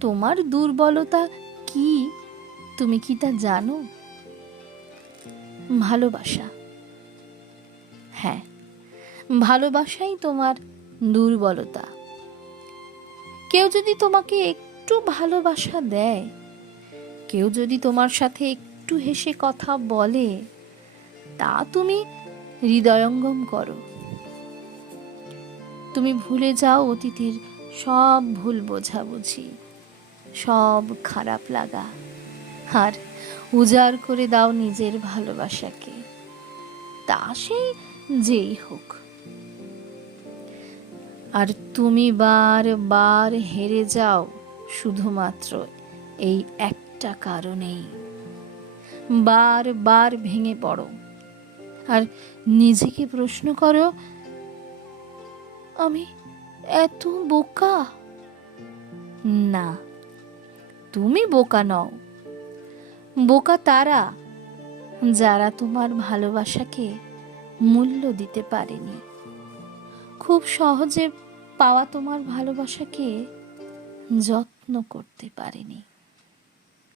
তোমার দুর্বলতা কি? তুমি কি তা জানো? ভালোবাসা। হ্যাঁ ভালোবাসাই তোমার দুর্বলতা। কেউ যদি তোমাকে একটু ভালোবাসা দেয়, কেউ যদি তোমার সাথে একটু হেসে কথা বলে, তা তুমি হৃদয়ঙ্গম করো। তুমি ভুলে যাও অতীতের সব ভুল বোঝাবুঝি। সব খারাপ লাগা। আর উজাড় করে দাও নিজের ভালোবাসাকে। তা সেই যেই হোক। আর তুমি বার বার হেরে যাও, শুধুমাত্র এই একটা কারণেই। বার বার ভেঙে পড়ো। আর নিজেকে প্রশ্ন করো, আমি এত বোকা? না। তুমি বোকা নও। বোকা তারা যারা তোমার ভালোবাসাকে মূল্য দিতে পারেনি। খুব সহজে পাওয়া তোমার ভালোবাসাকে যত্ন করতে পারেনি।